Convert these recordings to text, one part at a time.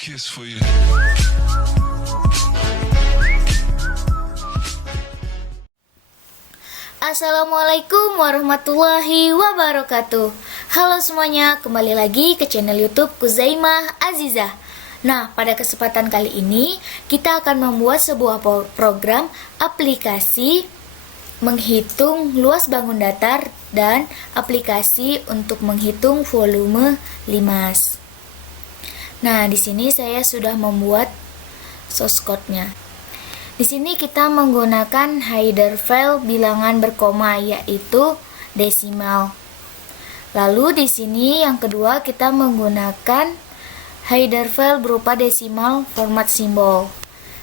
kiss for you. Assalamualaikum warahmatullahi wabarakatuh. Halo semuanya, kembali lagi ke channel YouTube Kuzaimah Azizah. Nah, pada kesempatan kali ini kita akan membuat sebuah program aplikasi menghitung luas bangun datar dan aplikasi untuk menghitung volume limas. Nah, di sini saya sudah membuat source code-nya. Di sini kita menggunakan header file bilangan berkoma, yaitu desimal. Lalu di sini yang kedua kita menggunakan header file berupa desimal format simbol.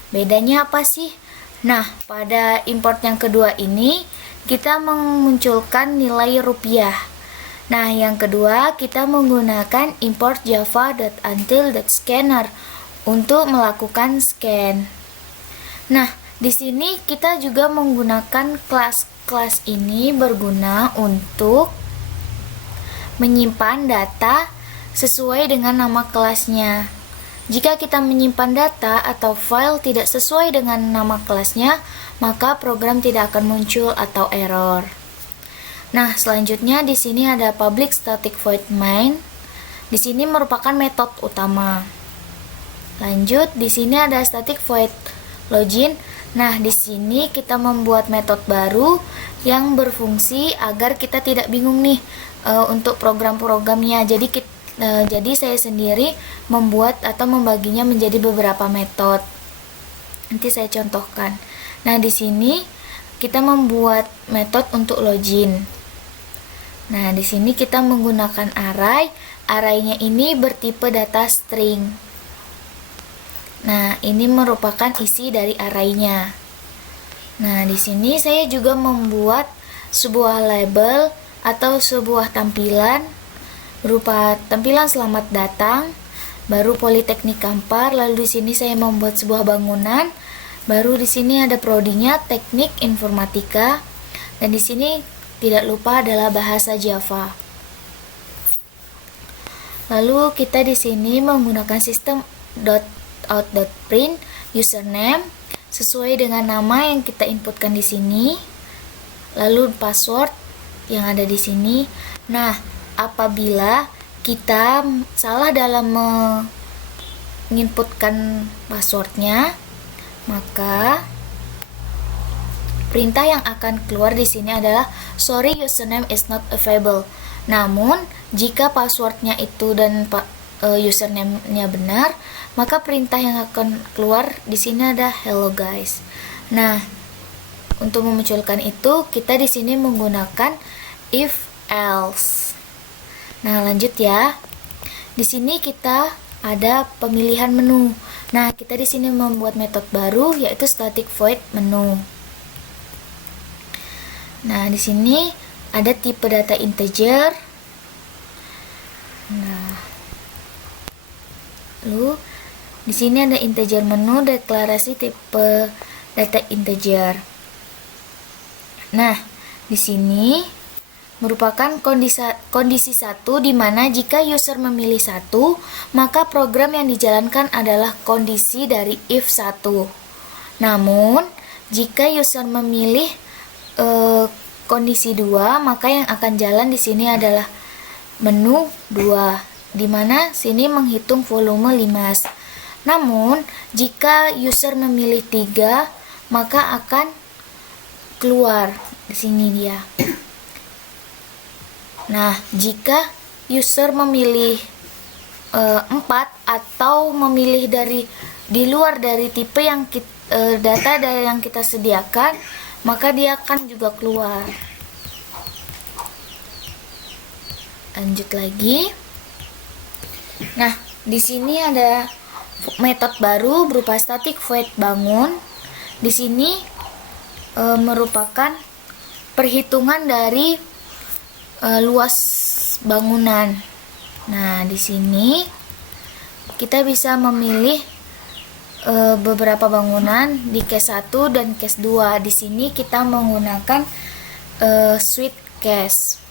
Bedanya apa sih? Nah, pada import yang kedua ini kita memunculkan nilai rupiah. Nah, yang kedua kita menggunakan import java.until.scanner untuk melakukan scan. Nah, di sini kita juga menggunakan kelas ini berguna untuk menyimpan data sesuai dengan nama kelasnya. Jika kita menyimpan data atau file tidak sesuai dengan nama kelasnya, maka program tidak akan muncul atau error. Nah, selanjutnya di sini ada public static void main. Di sini merupakan metode utama. Lanjut, di sini ada static void login. Nah, di sini kita membuat metode baru yang berfungsi agar kita tidak bingung nih untuk program-programnya. Jadi saya sendiri membuat atau membaginya menjadi beberapa metode. Nanti saya contohkan. Nah, di sini kita membuat metode untuk login. Nah, di sini kita menggunakan array. Array-nya ini bertipe data string. Nah, ini merupakan isi dari array-nya. Nah, di sini saya juga membuat sebuah label atau sebuah tampilan berupa tampilan selamat datang, baru Politeknik Kampar, lalu di sini saya membuat sebuah bangunan, baru di sini ada prodinya Teknik Informatika, dan di sini tidak lupa adalah bahasa Java. Lalu kita di sini menggunakan sistem .out.print username sesuai dengan nama yang kita inputkan di sini, lalu password yang ada di sini. Nah, apabila kita salah dalam menginputkan passwordnya, maka perintah yang akan keluar di sini adalah sorry username is not available. Namun, jika passwordnya itu dan username-nya benar, maka perintah yang akan keluar di sini ada hello guys. Nah, untuk memunculkan itu kita di sini menggunakan if else. Nah, lanjut ya. Di sini kita ada pemilihan menu. Nah, kita di sini membuat metode baru yaitu static void menu. Nah, di sini ada tipe data integer. Nah, lalu di sini ada integer menu deklarasi tipe data integer. Nah, di sini merupakan kondisi satu di mana jika user memilih satu, maka program yang dijalankan adalah kondisi dari if 1. Namun, jika user memilih kondisi 2, maka yang akan jalan di sini adalah menu 2, di mana sini menghitung volume limas. Namun, jika user memilih 3, maka akan keluar di sini dia. Nah, jika user memilih 4 atau memilih di luar dari tipe yang data yang kita sediakan, maka dia akan juga keluar. Lanjut lagi. Nah, di sini ada metode baru berupa static void bangun. Di sini merupakan perhitungan dari luas bangunan. Nah, di sini kita bisa memilih beberapa bangunan di case 1 dan case 2. Di sini kita menggunakan suite case.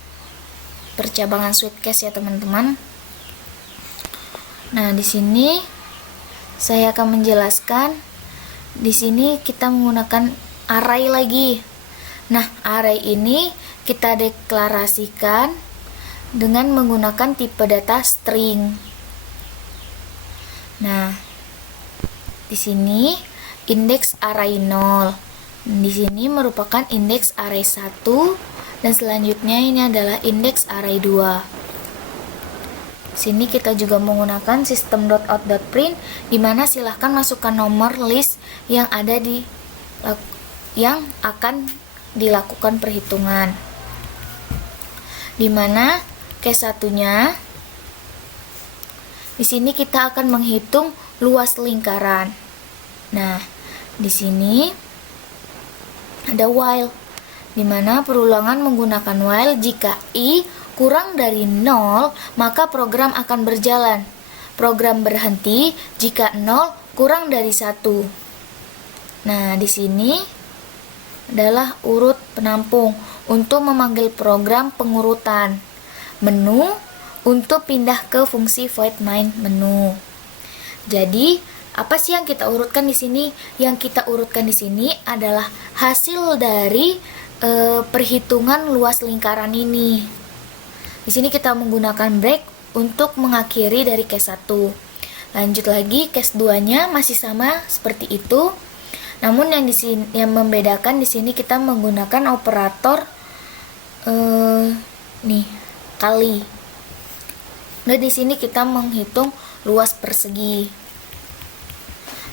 Percabangan suite case ya, teman-teman. Nah, di sini saya akan menjelaskan. Di sini kita menggunakan array lagi. Nah, array ini kita deklarasikan dengan menggunakan tipe data string. Nah, di sini indeks array 0. Di sini merupakan indeks array 1 dan selanjutnya ini adalah indeks array 2. Sini kita juga menggunakan system.out.print, di mana silahkan masukkan nomor list yang ada yang akan dilakukan perhitungan. Di mana case satunya di sini kita akan menghitung luas lingkaran. Nah, di sini ada while, di mana perulangan menggunakan while. Jika i kurang dari 0, maka program akan berjalan. Program berhenti jika 0 kurang dari 1. Nah, di sini adalah urut penampung untuk memanggil program pengurutan. Menu untuk pindah ke fungsi void main menu. Jadi, apa sih yang kita urutkan di sini? Yang kita urutkan di sini adalah hasil dari perhitungan luas lingkaran ini. Di sini kita menggunakan break untuk mengakhiri dari case 1. Lanjut lagi, case 2-nya masih sama seperti itu. Namun yang membedakan di sini kita menggunakan operator kali. Nah, di sini kita menghitung luas persegi.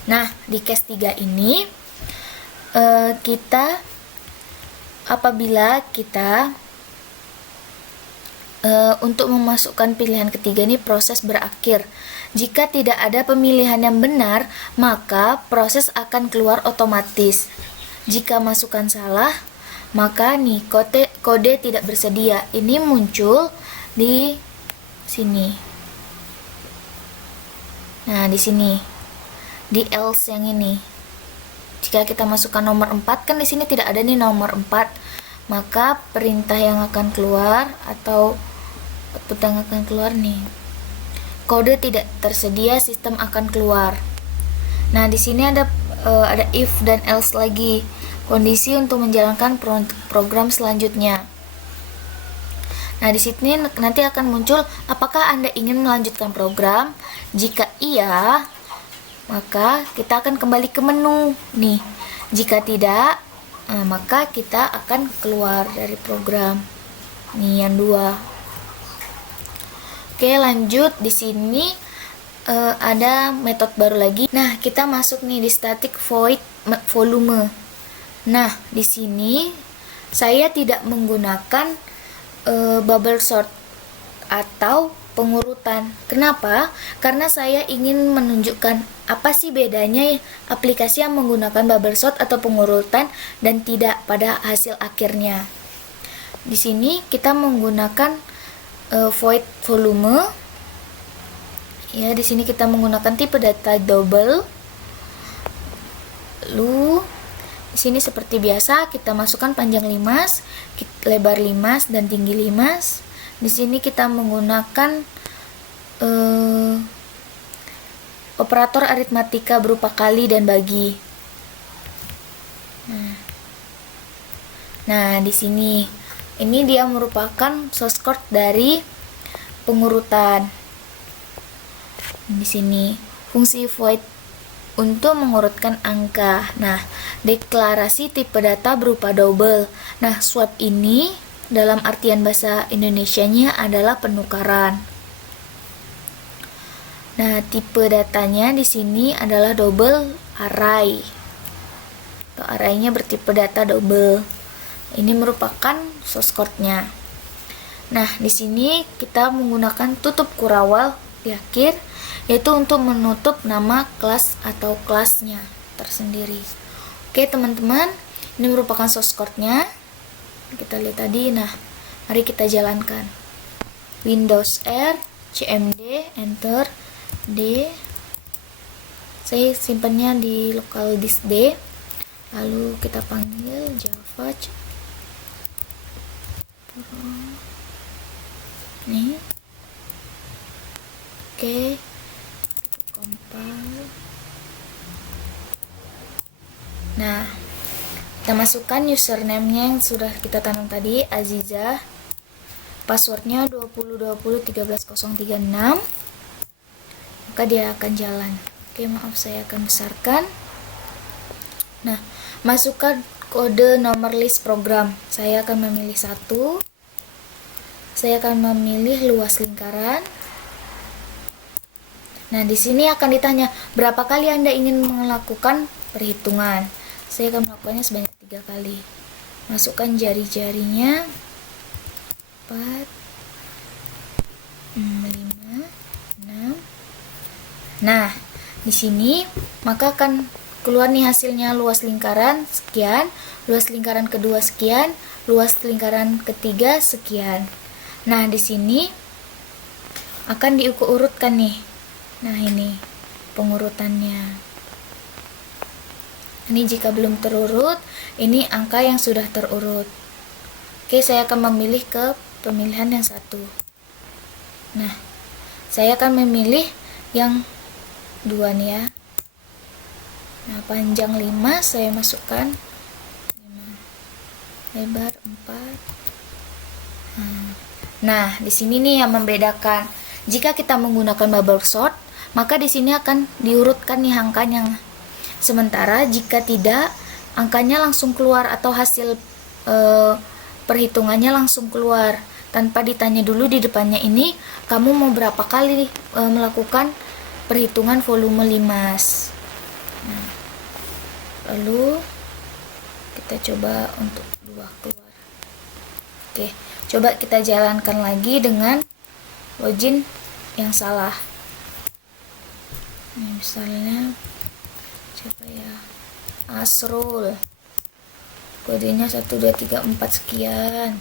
Nah, di case 3 ini apabila kita untuk memasukkan pilihan ketiga ini proses berakhir. Jika tidak ada pemilihan yang benar, maka proses akan keluar otomatis. Jika masukan salah, maka nih kode tidak bersedia. Ini muncul di sini. Nah, di sini. Di else yang ini. Jika kita masukkan nomor 4, kan di sini tidak ada nih nomor 4, maka perintah yang akan keluar atau output yang akan keluar nih, kode tidak tersedia, sistem akan keluar. Nah, di sini ada if dan else lagi, kondisi untuk menjalankan program selanjutnya. Nah, di sini nanti akan muncul apakah Anda ingin melanjutkan program. Jika iya, maka kita akan kembali ke menu nih. Jika tidak, maka kita akan keluar dari program. Nih yang 2. Oke, lanjut. Di sini ada metode baru lagi. Nah, kita masuk nih di static void volume. Nah, di sini saya tidak menggunakan bubble sort atau pengurutan. Kenapa? Karena saya ingin menunjukkan apa sih bedanya aplikasi yang menggunakan bubble sort atau pengurutan dan tidak pada hasil akhirnya. Di sini kita menggunakan void volume. Ya, di sini kita menggunakan tipe data double. Lalu di sini seperti biasa kita masukkan panjang 5, lebar 5 dan tinggi 5. Di sini kita menggunakan operator aritmatika berupa kali dan bagi. Nah, di sini ini dia merupakan source code dari pengurutan. Di sini fungsi void untuk mengurutkan angka. Nah, deklarasi tipe data berupa double. Nah, swap ini dalam artian bahasa Indonesianya adalah penukaran. Nah, tipe datanya di sini adalah double array. Atau arraynya bertipe data double. Ini merupakan source code-nya. Nah, di sini kita menggunakan tutup kurawal di akhir, yaitu untuk menutup nama kelas atau kelasnya tersendiri. Oke, teman-teman, ini merupakan source code-nya. Kita lihat tadi. Nah, mari kita jalankan. Windows R, CMD, enter, D. Saya simpannya di local disk D. Lalu kita panggil Java. Nih. Oke. Kita compile. Nah, kita masukkan username-nya yang sudah kita tanam tadi, Azizah. Passwordnya 20201336. Maka dia akan jalan. Oke, maaf, saya akan besarkan. Nah, masukkan kode nomor list program. Saya akan memilih 1. Saya akan memilih luas lingkaran. Nah, di sini akan ditanya berapa kali Anda ingin melakukan perhitungan. Saya akan melakukannya sebanyak 3 kali. Masukkan jari-jarinya. 4, 5, 6. Nah, di sini maka akan keluar nih hasilnya, luas lingkaran sekian, luas lingkaran kedua sekian, luas lingkaran ketiga sekian. Nah, di sini akan diurutkan nih. Nah, ini pengurutannya. Ini jika belum terurut, ini angka yang sudah terurut. Oke, saya akan memilih ke pemilihan yang 1. Nah, saya akan memilih yang 2 nih ya. Nah, panjang 5 saya masukkan 5. Lebar 4. Nah, di sini nih yang membedakan. Jika kita menggunakan bubble sort, maka di sini akan diurutkan nih angkanya. Sementara jika tidak, angkanya langsung keluar atau hasil perhitungannya langsung keluar tanpa ditanya dulu di depannya ini kamu mau berapa kali melakukan perhitungan volume limas. Nah, lalu kita coba untuk 2 keluar. Oke, coba kita jalankan lagi dengan login yang salah. Ini misalnya siapa ya, Asrul, kodenya 1234 sekian.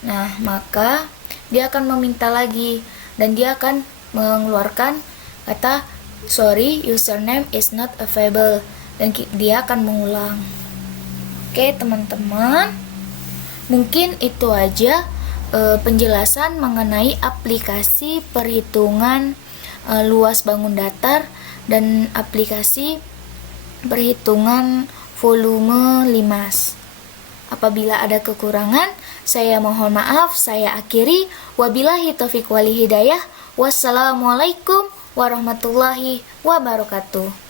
Nah, maka dia akan meminta lagi dan dia akan mengeluarkan kata sorry, username is not available, dan dia akan mengulang. Oke teman-teman, mungkin itu aja penjelasan mengenai aplikasi perhitungan luas bangun datar dan aplikasi perhitungan volume limas. Apabila ada kekurangan, saya mohon maaf. Saya akhiri. Wabillahi taufiq wal hidayah. Wassalamualaikum warahmatullahi wabarakatuh.